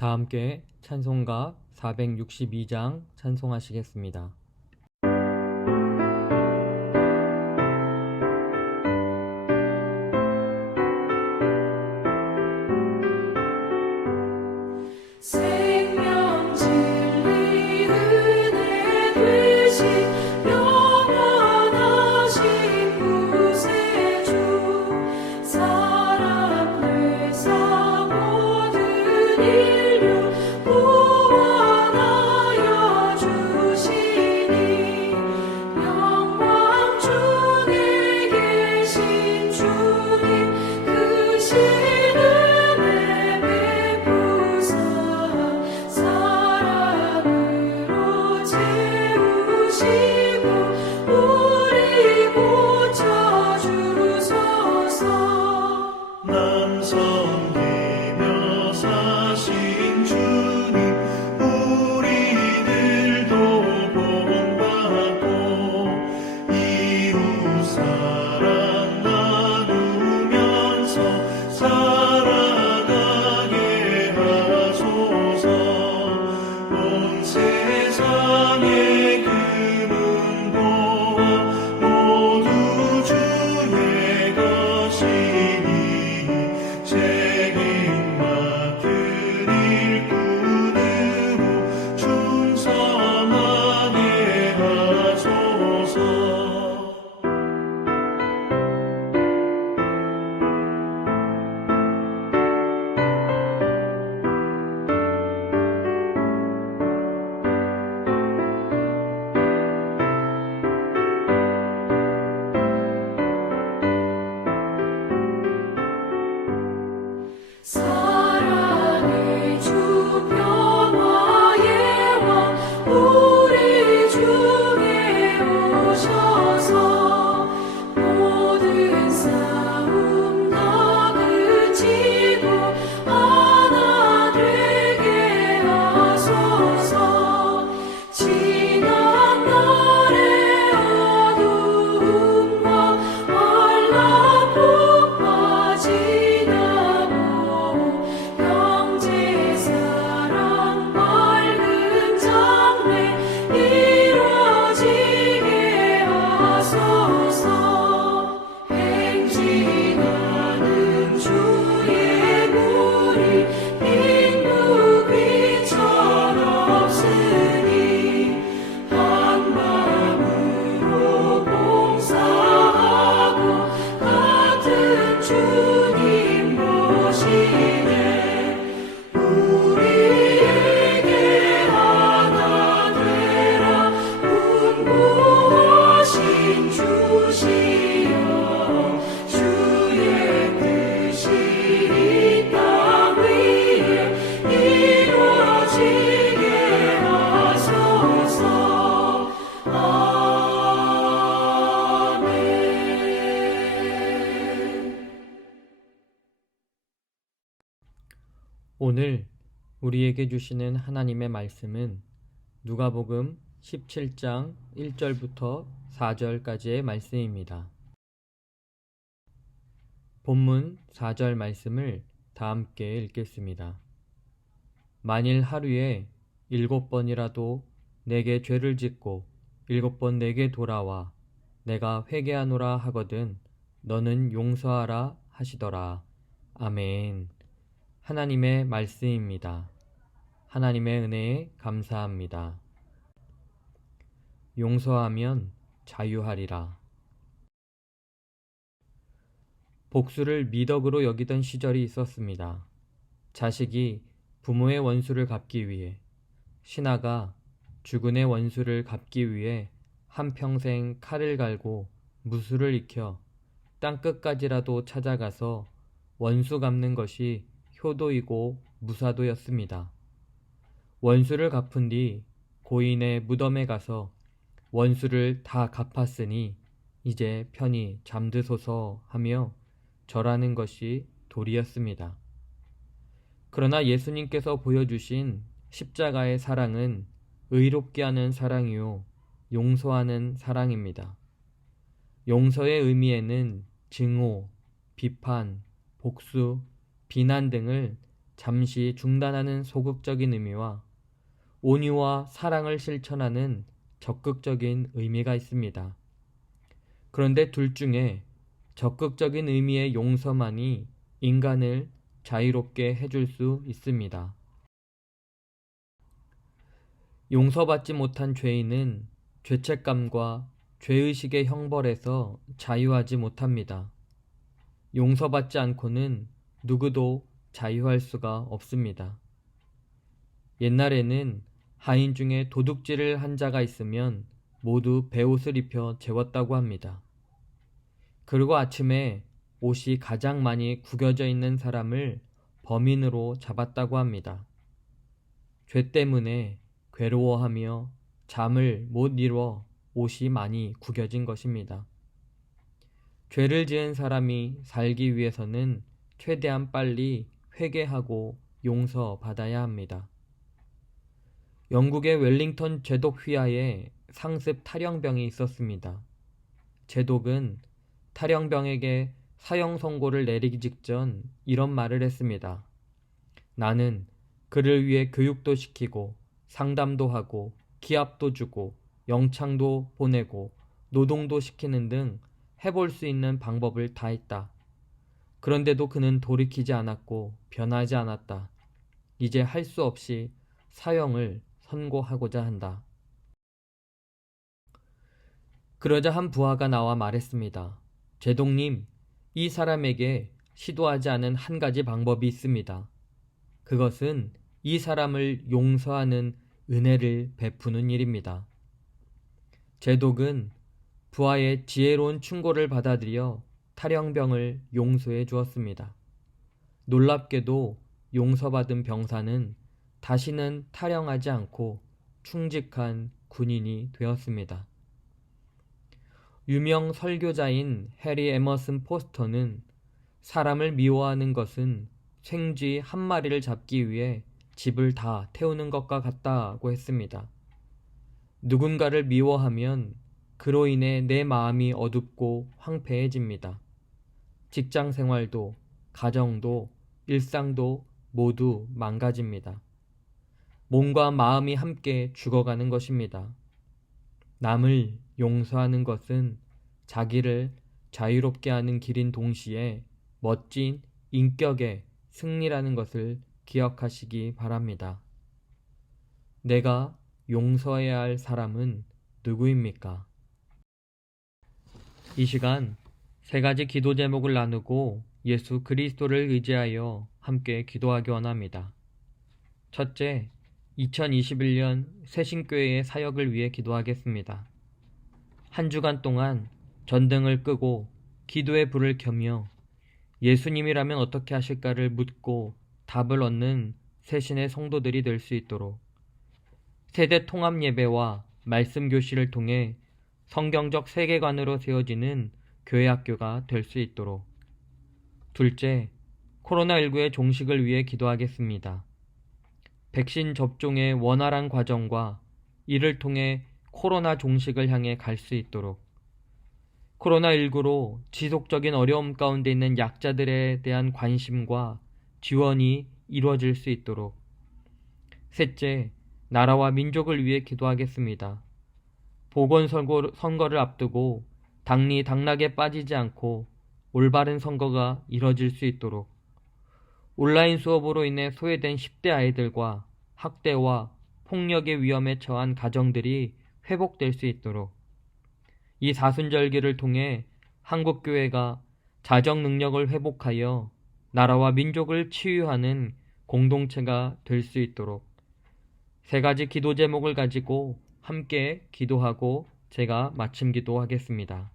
다 함께 찬송가 462장 찬송하시겠습니다. 생명 진리 은혜 되신 영원하신 구세주 사랑 되사 모든 인류 구원하여 주시니 영광 중에 계신 주님 그 신은혜 베푸사 사랑으로 채우시고 우리 고쳐주소서. 남 섬기며 사신 주님 우리들도 본받고 이웃 사랑 나누면서 살아가게 하소서. 온 세상의 금은보화 모두 주의 것이니 책임 맡은 일꾼으로 충성하게 하소서. 사랑의 주 평화의 왕 우리 중에 오셔서 모든 싸움 다 그치고 하나 되게 하소서. 지난 날의 어두움과 환란풍파 지나고 형제 사랑 밝은 장래 이루어지게 하소서. 행진하는 주의 물이 빈부귀천 없으니 한 마음으로 봉사하고 같은 주님 모시네. 우리에게 하나 되라 분부하신 주시여. 주의 뜻이 이 땅 위에 이루어지게 하소서. 아멘. 오늘 우리에게 주시는 하나님의 말씀은 누가복음 17장 1절부터 4절까지의 말씀입니다. 본문 4절 말씀을 다 함께 읽겠습니다. 만일 하루에 7번이라도 내게 죄를 짓고 7번 내게 돌아와 내가 회개하노라 하거든 너는 용서하라 하시더라. 아멘. 하나님의 말씀입니다. 하나님의 은혜에 감사합니다. 용서하면 자유하리라. 복수를 미덕으로 여기던 시절이 있었습니다. 자식이 부모의 원수를 갚기 위해, 신하가 주군의 원수를 갚기 위해 한평생 칼을 갈고 무술을 익혀 땅끝까지라도 찾아가서 원수 갚는 것이 효도이고 무사도였습니다. 원수를 갚은 뒤 고인의 무덤에 가서 원수를 다 갚았으니 이제 편히 잠드소서 하며 절하는 것이 도리였습니다. 그러나 예수님께서 보여주신 십자가의 사랑은 의롭게 하는 사랑이요 용서하는 사랑입니다. 용서의 의미에는 증오, 비판, 복수, 비난 등을 잠시 중단하는 소극적인 의미와 온유와 사랑을 실천하는 적극적인 의미가 있습니다. 그런데 둘 중에 적극적인 의미의 용서만이 인간을 자유롭게 해줄 수 있습니다. 용서받지 못한 죄인은 죄책감과 죄의식의 형벌에서 자유하지 못합니다. 용서받지 않고는 누구도 자유할 수가 없습니다. 옛날에는 하인 중에 도둑질을 한 자가 있으면 모두 베옷을 입혀 재웠다고 합니다. 그리고 아침에 옷이 가장 많이 구겨져 있는 사람을 범인으로 잡았다고 합니다. 죄 때문에 괴로워하며 잠을 못 이루어 옷이 많이 구겨진 것입니다. 죄를 지은 사람이 살기 위해서는 최대한 빨리 회개하고 용서받아야 합니다. 영국의 웰링턴 제독 휘하에 상습 탈영병이 있었습니다. 제독은 탈영병에게 사형 선고를 내리기 직전 이런 말을 했습니다. 나는 그를 위해 교육도 시키고 상담도 하고 기합도 주고 영창도 보내고 노동도 시키는 등 해볼 수 있는 방법을 다 했다. 그런데도 그는 돌이키지 않았고 변하지 않았다. 이제 할 수 없이 사형을 선고하고자 한다. 그러자 한 부하가 나와 말했습니다. 제독님, 이 사람에게 시도하지 않은 한 가지 방법이 있습니다. 그것은 이 사람을 용서하는 은혜를 베푸는 일입니다. 제독은 부하의 지혜로운 충고를 받아들여 탈영병을 용서해 주었습니다. 놀랍게도 용서받은 병사는 다시는 탈영하지 않고 충직한 군인이 되었습니다. 유명 설교자인 해리 에머슨 포스터는 사람을 미워하는 것은 생쥐 한 마리를 잡기 위해 집을 다 태우는 것과 같다고 했습니다. 누군가를 미워하면 그로 인해 내 마음이 어둡고 황폐해집니다. 직장 생활도, 가정도, 일상도 모두 망가집니다. 몸과 마음이 함께 죽어가는 것입니다. 남을 용서하는 것은 자기를 자유롭게 하는 길인 동시에 멋진 인격의 승리라는 것을 기억하시기 바랍니다. 내가 용서해야 할 사람은 누구입니까? 이 시간 세 가지 기도 제목을 나누고 예수 그리스도를 의지하여 함께 기도하기 원합니다. 첫째, 2021년 새신교회의 사역을 위해 기도하겠습니다. 한 주간 동안 전등을 끄고 기도의 불을 켜며 예수님이라면 어떻게 하실까를 묻고 답을 얻는 새신의 성도들이 될 수 있도록 세대 통합 예배와 말씀 교실을 통해 성경적 세계관으로 세워지는 교회 학교가 될 수 있도록. 둘째, 코로나19의 종식을 위해 기도하겠습니다. 백신 접종의 원활한 과정과 이를 통해 코로나 종식을 향해 갈 수 있도록. 코로나19로 지속적인 어려움 가운데 있는 약자들에 대한 관심과 지원이 이루어질 수 있도록. 셋째, 나라와 민족을 위해 기도하겠습니다. 보건선거를 앞두고 당리 당락에 빠지지 않고 올바른 선거가 이뤄질 수 있도록. 온라인 수업으로 인해 소외된 10대 아이들과 학대와 폭력의 위험에 처한 가정들이 회복될 수 있도록. 이 사순절기를 통해 한국교회가 자정 능력을 회복하여 나라와 민족을 치유하는 공동체가 될 수 있도록. 세 가지 기도 제목을 가지고 함께 기도하고 제가 마침 기도하겠습니다.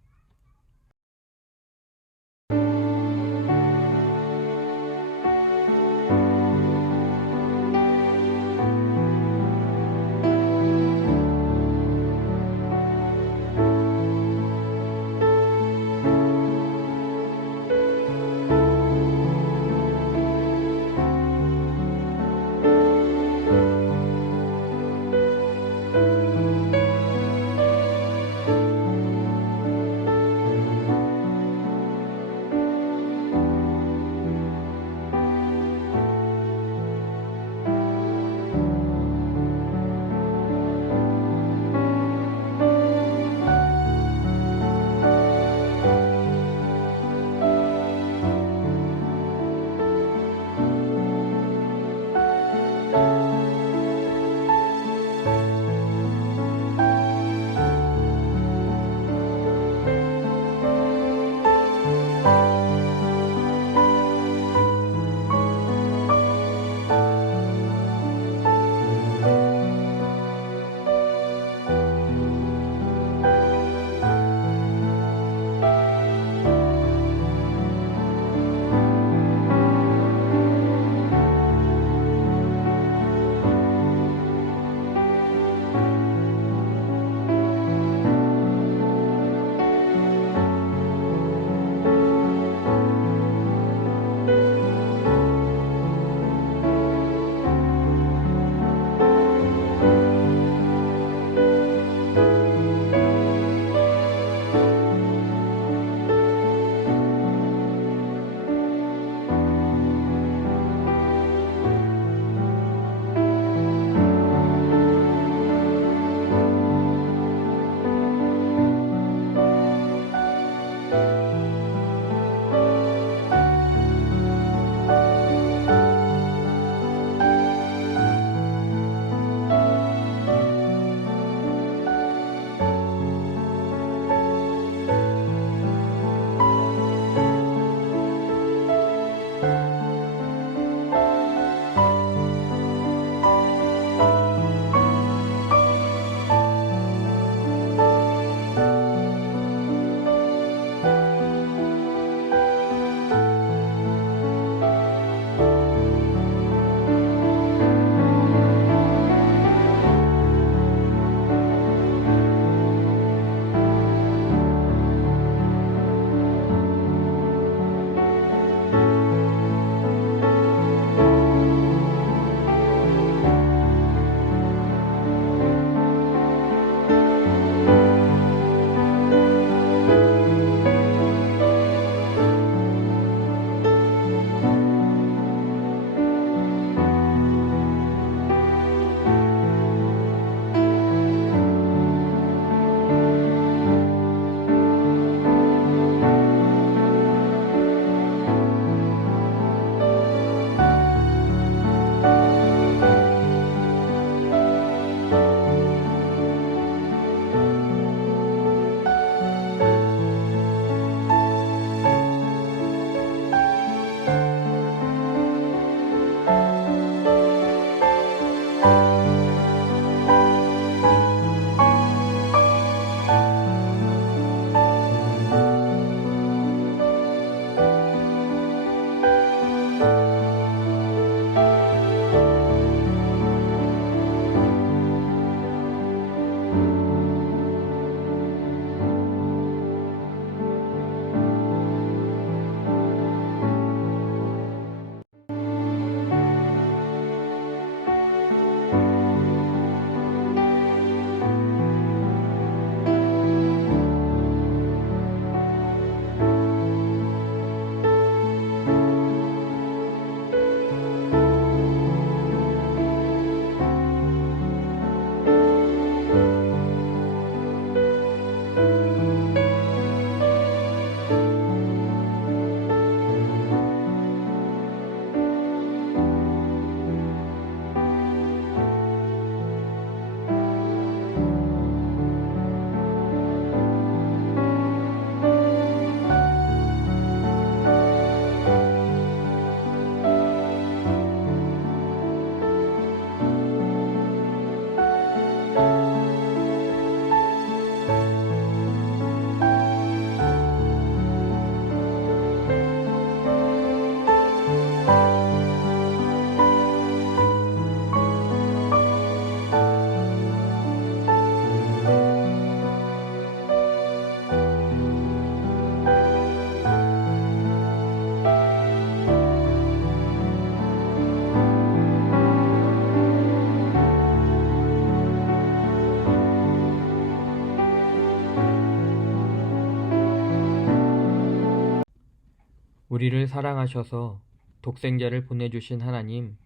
우리를 사랑하셔서 독생자를 보내주신 하나님,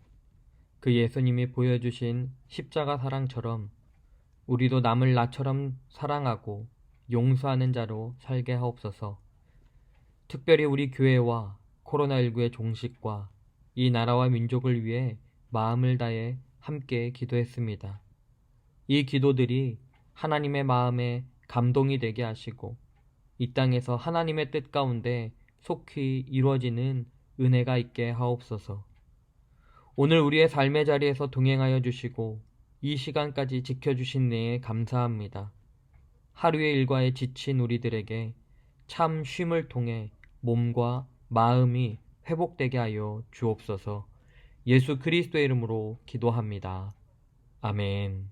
그 예수님이 보여주신 십자가 사랑처럼 우리도 남을 나처럼 사랑하고 용서하는 자로 살게 하옵소서. 특별히 우리 교회와 코로나19의 종식과 이 나라와 민족을 위해 마음을 다해 함께 기도했습니다. 이 기도들이 하나님의 마음에 감동이 되게 하시고 이 땅에서 하나님의 뜻 가운데 속히 이루어지는 은혜가 있게 하옵소서. 오늘 우리의 삶의 자리에서 동행하여 주시고 이 시간까지 지켜주신 내에 감사합니다. 하루의 일과에 지친 우리들에게 참 쉼을 통해 몸과 마음이 회복되게 하여 주옵소서. 예수 그리스도의 이름으로 기도합니다. 아멘.